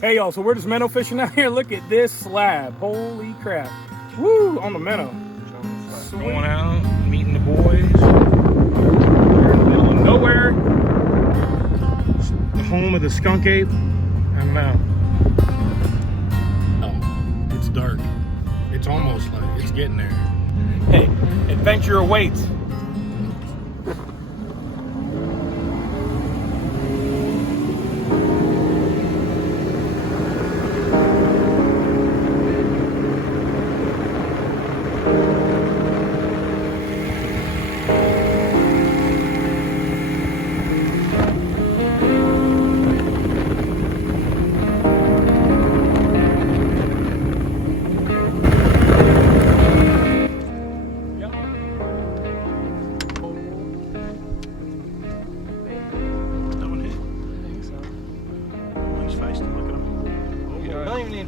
Hey y'all, so we're just minnow fishing out here. Look at this slab. Holy crap. Woo, on the minnow. Going out, meeting the boys. We're in the middle of nowhere. The home of the skunk ape. I don't know. Oh, it's dark. It's almost like it's getting there. Hey, adventure awaits.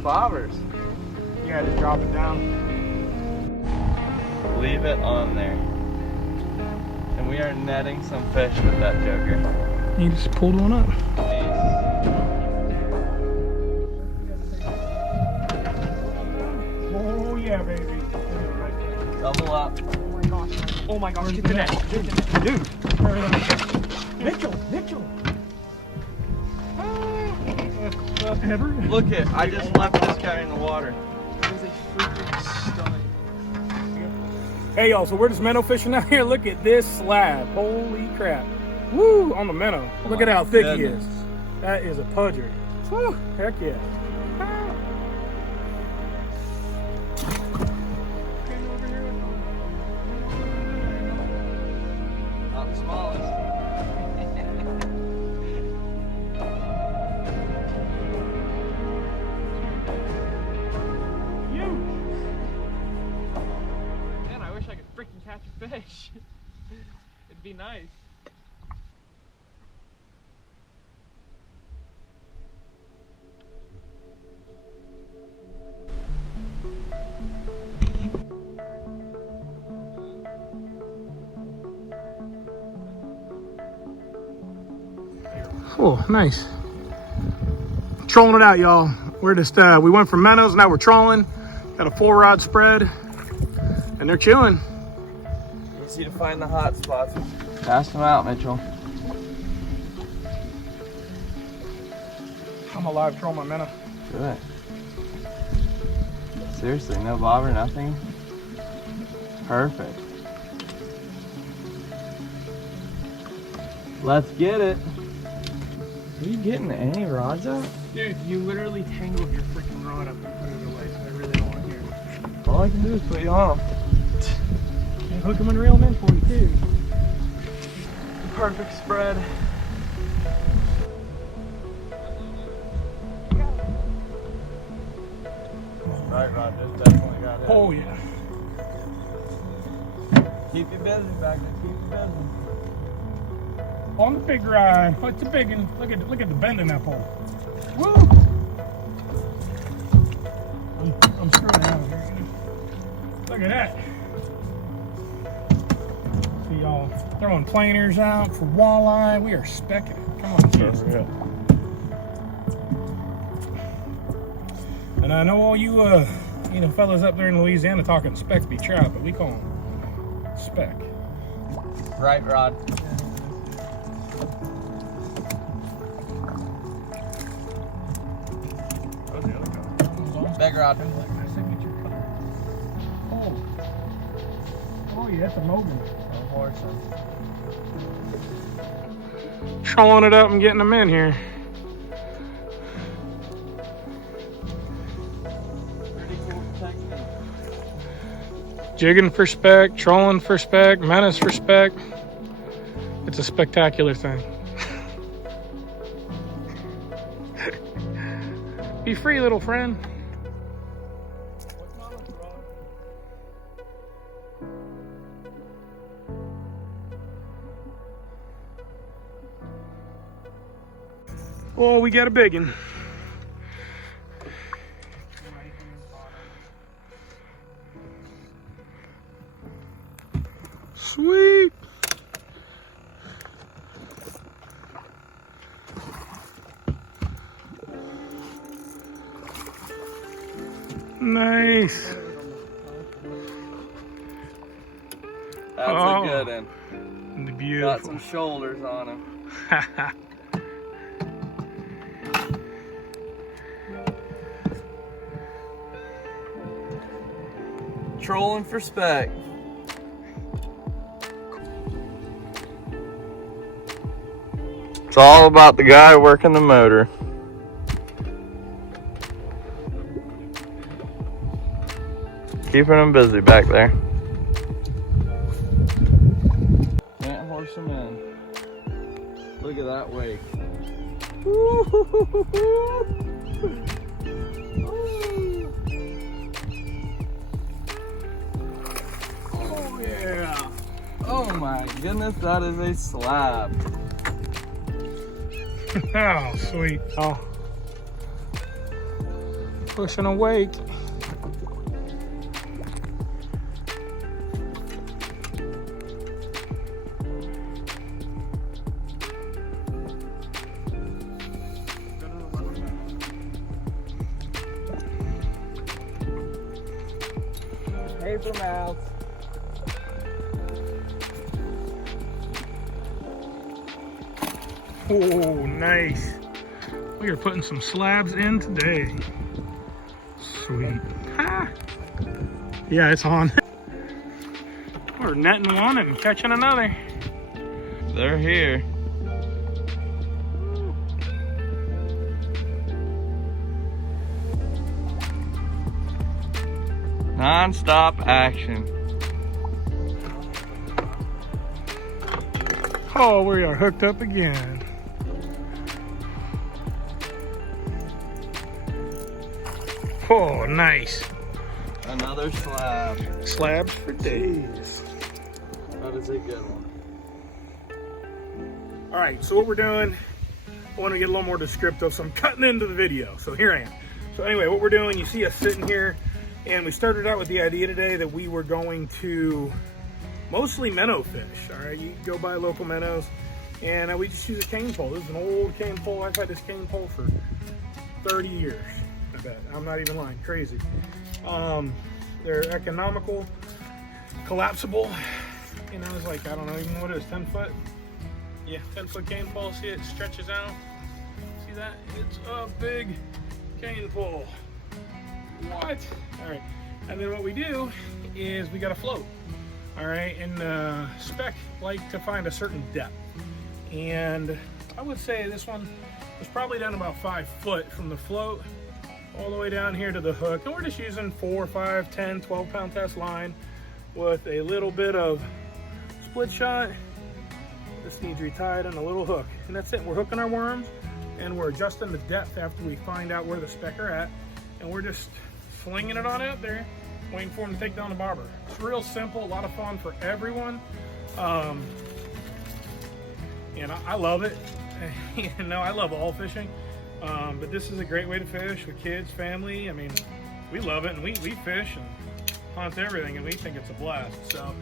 Bobbers. You gotta just drop it down. Leave it on there. And we are netting some fish with that joker. You just pulled one up. Oh yeah, baby. Double up. Oh my gosh. Oh my gosh. Get the net. Get the net. Dude. Mitchel. Look it, I just left this guy in the water. Hey y'all, so we're just minnow fishing out here. Look at this slab. Holy crap. Woo, on the minnow. Look at how thick he is. That is a pudger. Woo, heck yeah. Not the smallest. Catch a fish. It'd be nice. Oh, nice. Trolling it out, y'all. We're just we went from minnows, now we're trolling. Got a 4-rod spread, and they're chewing. Easy to find the hot spots. Cast them out, Mitchell. I'm a live troll my minnow. Good. Seriously, no bobber, nothing. Perfect. Let's get it. Are you getting any rods out? Dude, you literally tangled your freaking rod up and put it away, so I really don't want to hear it. All I can do is put you on them. And hook them and reel them in for you too. Perfect spread. Right, Rod, just definitely got it. Oh yeah. Keep you busy back there, keep you busy. On the big rod. What's the big one? Look at the bend in that pole. Woo! I'm screwing out of here. Look at that. See y'all throwing planers out for walleye. We are specking it. Come on, kids. And I know all you fellas up there in Louisiana talking Speck trout, but we call them speck. Right, Rod. Big rod. Oh yeah, that's a Mogan. Horse. Trolling it up and getting them in here. Pretty cool technique. Jigging for speck, trolling for speck, menace for speck. It's a spectacular thing. Be free, little friend. Oh, we got a big one. Sweet. Nice. That's a good one. Beautiful. Got some shoulders on him. Trolling for Speck. It's all about the guy working the motor. Keeping him busy back there. Can't horse him in. Look at that wake. Oh yeah. Oh my goodness, that is a slab. Oh, sweet. Oh. Pushing a wake. Paper mouth. Oh, nice. We are putting some slabs in today. Sweet. Ha. Yeah, it's on. We're netting one and catching another. They're here. Non-stop action. Oh, we are hooked up again. Oh, nice. Another slab. Slabs for days. That is a good one. All right, so what we're doing, I want to get a little more descriptive, so I'm cutting into the video. So here I am. So anyway, what we're doing, you see us sitting here, and we started out with the idea today that we were going to mostly minnow fish. All right, you go buy local minnows, and we just use a cane pole. This is an old cane pole. I've had this cane pole for 30 years. I bet. I'm not even lying. Crazy. They're economical, collapsible. You know, it's like, I don't know even what it is, 10 foot? Yeah, 10-foot cane pole. See, it stretches out. See that? It's a big cane pole. What? All right. And then what we do is we got a float. All right. And Speck like to find a certain depth. And I would say this one was probably down about 5 foot from the float all the way down here to the hook. And we're just using 4, 5, 10, 12 pound test line with a little bit of split shot. This needs retied on a little hook. And that's it. We're hooking our worms and we're adjusting the depth after we find out where the speck are at. And we're just slinging it on out there, waiting for them to take down the bobber. It's real simple, a lot of fun for everyone. And I love it. You know, I love all fishing. But this is a great way to fish with kids, family. I mean, we love it, and we fish and hunt everything, and we think it's a blast. So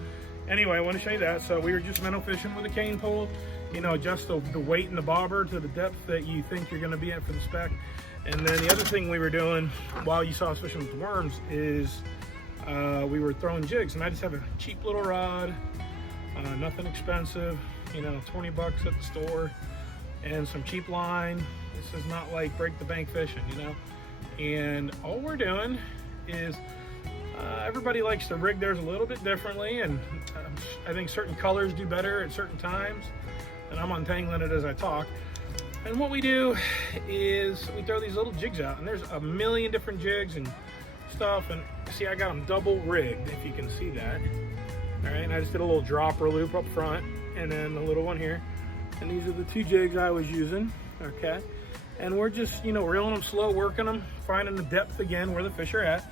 anyway, I want to show you that. So we were just minnow fishing with a cane pole, you know, adjust the weight in the bobber to the depth that you think you're going to be at for the speck. And then the other thing we were doing while you saw us fishing with the worms is we were throwing jigs, and I just have a cheap little rod, nothing expensive, you know, 20 bucks at the store, and some cheap line. This is not like break the bank fishing, you know. And all we're doing is everybody likes to rig theirs a little bit differently, and I think certain colors do better at certain times, and I'm untangling it as I talk. And what we do is we throw these little jigs out, and there's a million different jigs and stuff. And see, I got them double rigged, if you can see that. All right, and I just did a little dropper loop up front, and then a little one here. And these are the 2 jigs I was using, okay? And we're just, you know, reeling them slow, working them, finding the depth again where the fish are at.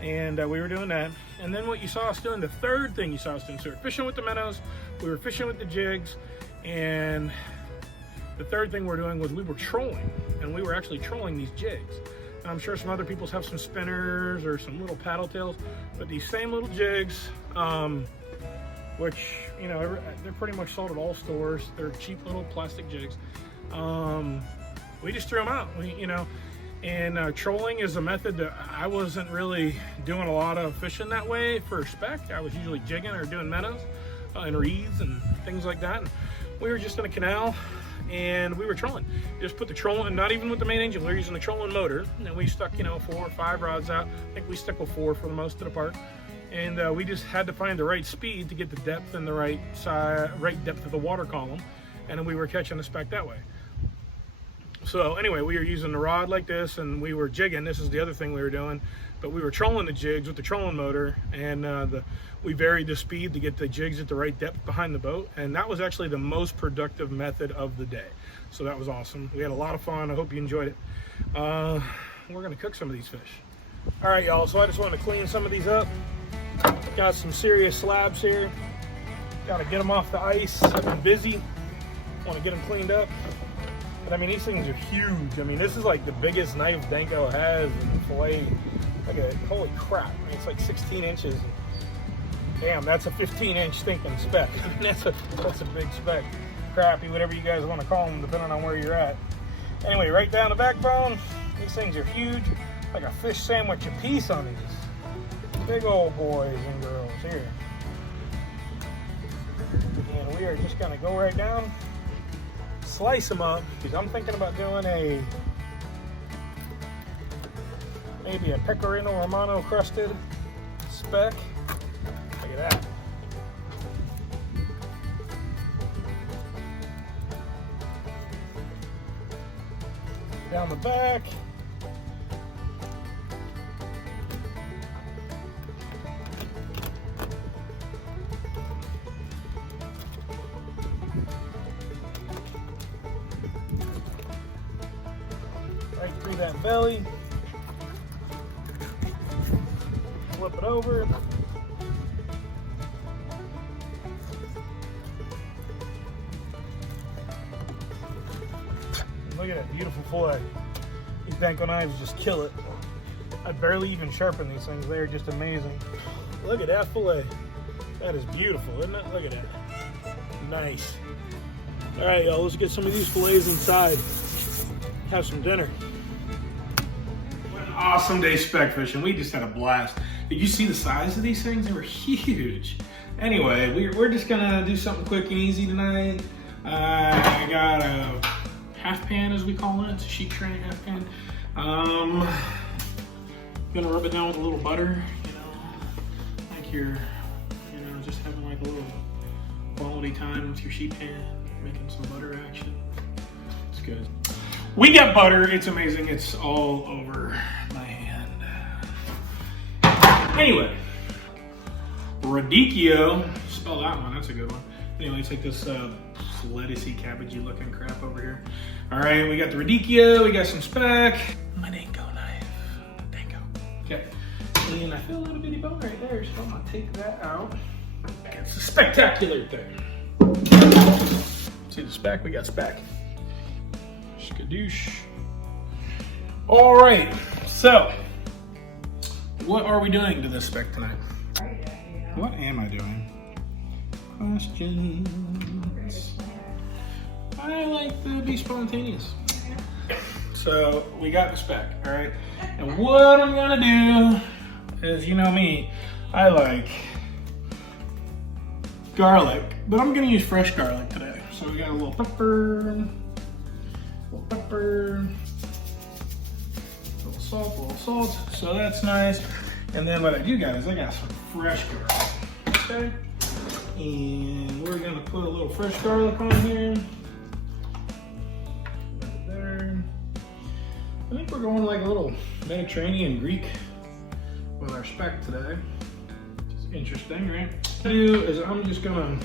And we were doing that. And then what you saw us doing, the third thing you saw us doing, so we were fishing with the minnows, we were fishing with the jigs, and the third thing we're doing was we were trolling, and we were actually trolling these jigs. And I'm sure some other people have some spinners or some little paddle tails, but these same little jigs, which, you know, they're pretty much sold at all stores. They're cheap little plastic jigs. We just threw them out. You know, And trolling is a method that I wasn't really doing a lot of fishing that way for speck. I was usually jigging or doing minnows and reeds and things like that. And we were just in a canal and we were trolling. Just put the trolling, not even with the main engine, we were using the trolling motor. And we stuck, you know, 4 or 5 rods out. I think we stuck with 4 for the most of the part. And we just had to find the right speed to get the depth and the right depth of the water column. And then we were catching the speck that way. So anyway, we were using the rod like this and we were jigging. This is the other thing we were doing, but we were trolling the jigs with the trolling motor, and we varied the speed to get the jigs at the right depth behind the boat. And that was actually the most productive method of the day. So that was awesome. We had a lot of fun. I hope you enjoyed it. We're gonna cook some of these fish. All right, y'all, so I just wanted to clean some of these up. Got some serious slabs here. Gotta get them off the ice. I've been busy. Want to get them cleaned up. But I mean, these things are huge. I mean, this is like the biggest knife Danko has in the fillet. Look at it. Holy crap. I mean, it's like 16 inches. Damn, that's a 15-inch stinking speck. I mean, that's a big speck. Crappie, whatever you guys want to call them, depending on where you're at. Anyway, right down the backbone. These things are huge. Like a fish sandwich a piece on these. Big old boys and girls here. And we are just going to go right down. Slice them up, because I'm thinking about doing maybe a pecorino Romano crusted speck. Look at that. Down the back. Right through that belly. Flip it over. Look at that beautiful fillet. These Danko knives just kill it. I barely even sharpen these things. They're just amazing. Look at that fillet. That is beautiful, isn't it? Look at that. Nice. All right, y'all, let's get some of these fillets inside. Have some dinner. What an awesome day speck fishing. We just had a blast. Did you see the size of these things? They were huge. Anyway, we're just gonna do something quick and easy tonight. I got a half pan, as we call it. It's a sheet tray half pan. Gonna rub it down with a little butter, you know, like you're, you know, just having like a little quality time with your sheet pan, making some butter action. It's good. We got butter. It's amazing. It's all over my hand. Anyway, radicchio. Spell that one. That's a good one. Anyway, it's like this lettucey, cabbagey looking crap over here. All right, we got the radicchio. We got some speck. My Danko knife. Danko. Okay. And I feel a little bitty bone right there, so I'm gonna take that out. It's a spectacular thing. See the speck? We got speck. Skadoosh. All right, so what are we doing to this speck tonight? What am I doing? Questions. I like to be spontaneous. So we got the speck, all right? And what I'm gonna do is, you know me, I like garlic, but I'm gonna use fresh garlic today. So we got a little pepper, a little salt, so that's nice. And then what I do got is I got some fresh garlic, okay? And we're gonna put a little fresh garlic on here. Right there. I think we're going like a little Mediterranean Greek with our speck today. It's interesting, right? What I do is I'm just gonna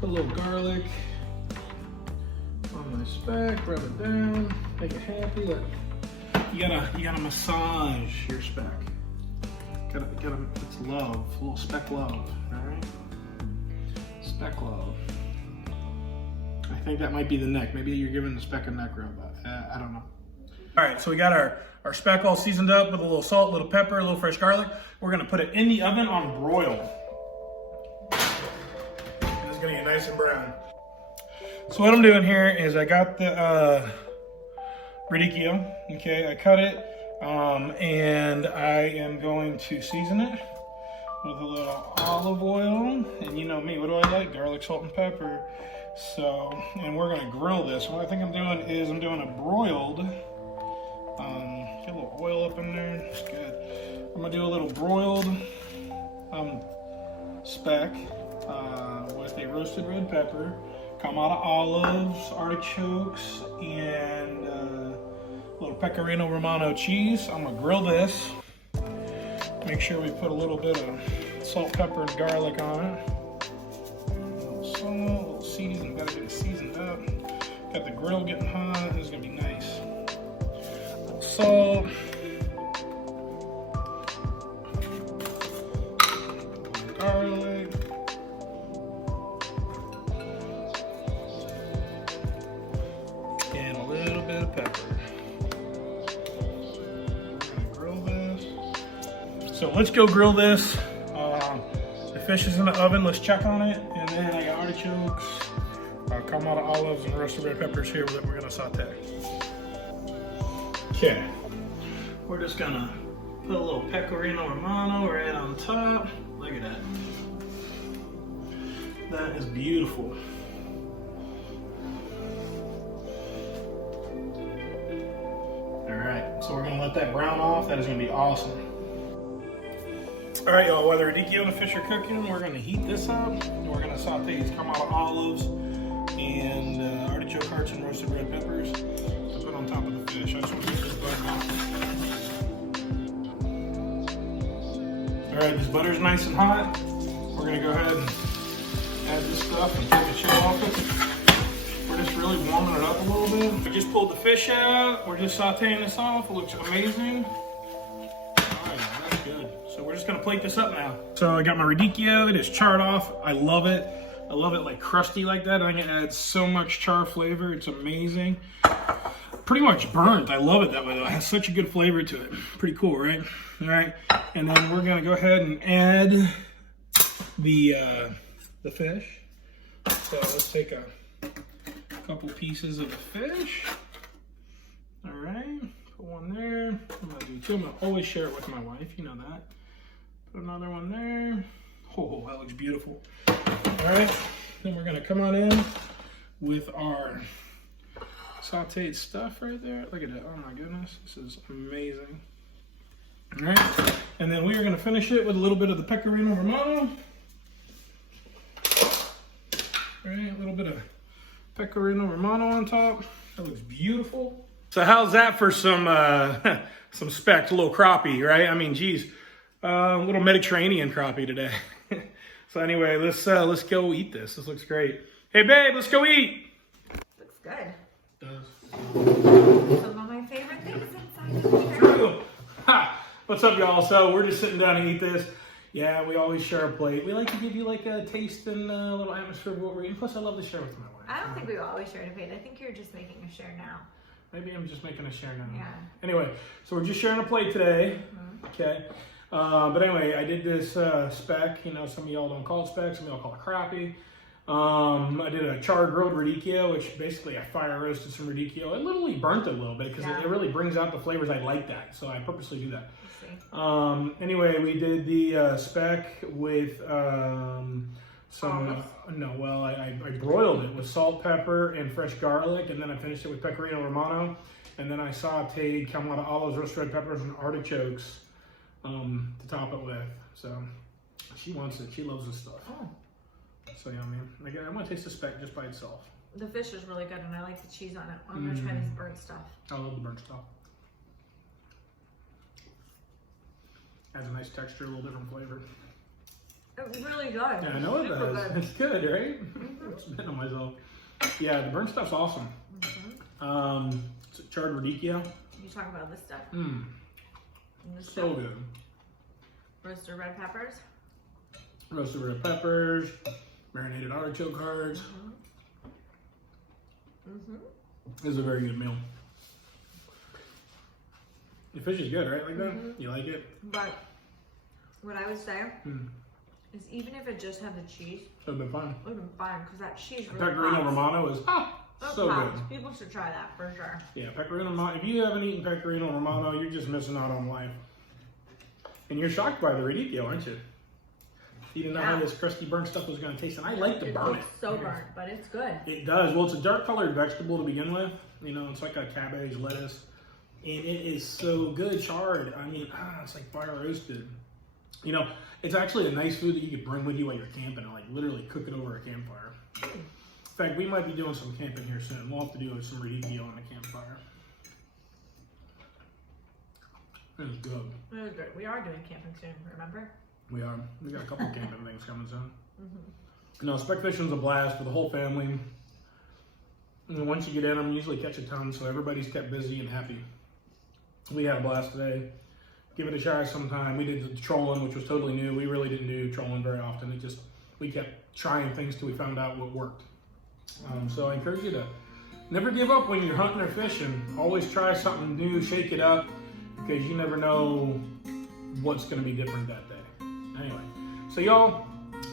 put a little garlic on my speck, rub it down, make it happy. Look, you gotta massage your speck. It's love, a little speck love, all right? Speck love. I think that might be the neck. Maybe you're giving the speck a neck rub. I don't know. All right, so we got our speck all seasoned up with a little salt, a little pepper, a little fresh garlic. We're gonna put it in the oven on broil. And it's gonna get nice and brown. So what I'm doing here is I got the radicchio. Okay, I cut it, and I am going to season it with a little olive oil. And you know me, what do I like? Garlic, salt, and pepper. So, and we're gonna grill this. What I think I'm doing is I'm doing a broiled. Get a little oil up in there. It's good. I'm gonna do a little broiled speck with a roasted red pepper, kalamata olives, artichokes, and a little pecorino Romano cheese. I'm gonna grill this. Make sure we put a little bit of salt, pepper, and garlic on it. A little salt, a little season. Gotta get it seasoned up. Got the grill getting hot. This is gonna be nice. A little salt. Garlic. And a little bit of pepper. We're gonna grill this. So let's go grill this. The fish is in the oven. Let's check on it. And then I got artichokes, kalamata olives, and roasted red peppers here that we're gonna saute. Okay. We're just gonna put a little pecorino Romano right on top. Look at that. That is beautiful. All right, so we're gonna let that brown off. That is gonna be awesome. All right, y'all, while the radicchio and the fish are cooking, we're gonna heat this up. And we're gonna saute these kalamata olives and artichoke hearts and roasted red peppers to put on top of the fish. I just want to get this butter off. All right, this butter is nice and hot. We're gonna go ahead and add this stuff and take the shit off it. We're just really warming it up a little bit. We just pulled the fish out. We're just sauteing this off. It looks amazing. All right, that's good. So we're just gonna plate this up now. So I got my radicchio. It is charred off. I love it. I love it like crusty like that. I think it adds so much char flavor. It's amazing. Pretty much burnt. I love it that way though. It has such a good flavor to it. Pretty cool, right? All right. And then we're gonna go ahead and add the fish. So let's take a couple pieces of the fish. All right. Put one there. I'm gonna do two. I'm gonna always share it with my wife. You know that. Put another one there. Oh, that looks beautiful. All right. Then we're gonna come on in with our sauteed stuff right there. Look at that. Oh my goodness. This is amazing. All right. And then we are gonna finish it with a little bit of the pecorino Romano. All right. A little bit of pecorino Romano on top. That looks beautiful. So how's that for some some specked little crappie, right? I mean, geez, little Mediterranean crappie today. So anyway, let's go eat this. This looks great. Hey babe, let's go eat. Looks good. It does. Some of my favorite things inside of here. True. Ha! What's up, y'all? So we're just sitting down and eat this. Yeah, we always share a plate. We like to give you like a taste and a little atmosphere of what we're eating. Plus, I love to share with my wife. I don't think we always share a plate. I think you're just making a share now. Maybe I'm just making a share now. Yeah. Anyway, so we're just sharing a plate today. Mm-hmm. Okay. But anyway, I did this speck. You know, some of y'all don't call it speck. Some of y'all call it crappie. I did a char grilled radicchio, which basically I fire roasted some radicchio. It literally burnt it a little bit because it really brings out the flavors. I like that, so I purposely do that. Anyway, we did the speck with some. I broiled it with salt, pepper, and fresh garlic, and then I finished it with pecorino Romano, and then I sauteed kalamata olives, roasted red peppers, and artichokes to top it with. So she wants it. She loves this stuff. Oh. So yummy. Again, I want to taste the speck just by itself. The fish is really good, and I like the cheese on it. I'm gonna try this burnt stuff. I love the burnt stuff. Adds a nice texture, a little different flavor. It's really good. Yeah, I know it Super does. good. It's good, right? I'm spitting on myself. Yeah, the burnt stuff's awesome. It's charred radicchio. You talk about this stuff. This So stuff. good. Roasted red peppers. Roasted red peppers, marinated artichoke hearts. This is a very good meal. The fish is good, right? Like that? You like it? But what I would say is even if it just had the cheese, It would have been fine. it would have been fine because that cheese really Pecorino pops. Romano is So good. People should try that for sure. Yeah, pecorino Romano. If you haven't eaten pecorino Romano, you're just missing out on life. And you're shocked by the radicchio, aren't you? You didn't know how this crusty burnt stuff was going to taste, and I like to burn it. It's so burnt, but it's good. It does. Well, it's a dark colored vegetable to begin with. You know, it's like a cabbage, lettuce, and it is so good charred. I mean, it's like fire roasted. You know, it's actually a nice food that you could bring with you while you're camping and like literally cook it over a campfire. In fact, we might be doing some camping here soon. We'll have to do some radicchio on the campfire. It's good. It was good. We are doing camping soon, remember? We are. We got a couple camping things coming soon. No, speck fishing's a blast for the whole family. And once you get in them, you usually catch a ton, so everybody's kept busy and happy. We had a blast today. Give it a try sometime. We did the trolling, which was totally new. We really didn't do trolling very often. We kept trying things till we found out what worked. So I encourage you to never give up when you're hunting or fishing. Always try something new, shake it up, because you never know what's going to be different that day. Anyway, so y'all,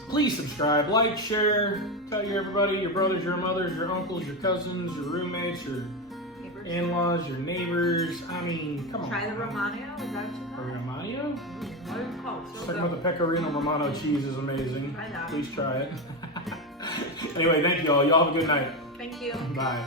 please subscribe, like, share, tell everybody, your brothers, your mothers, your uncles, your cousins, your roommates, your in-laws, your neighbors. I mean, come on. Try the Romano, is that what you call it? Romano? What is it called? So Talking about the pecorino Romano cheese is amazing. Try that. Please try it. Anyway, thank you all. Y'all have a good night. Thank you. Bye.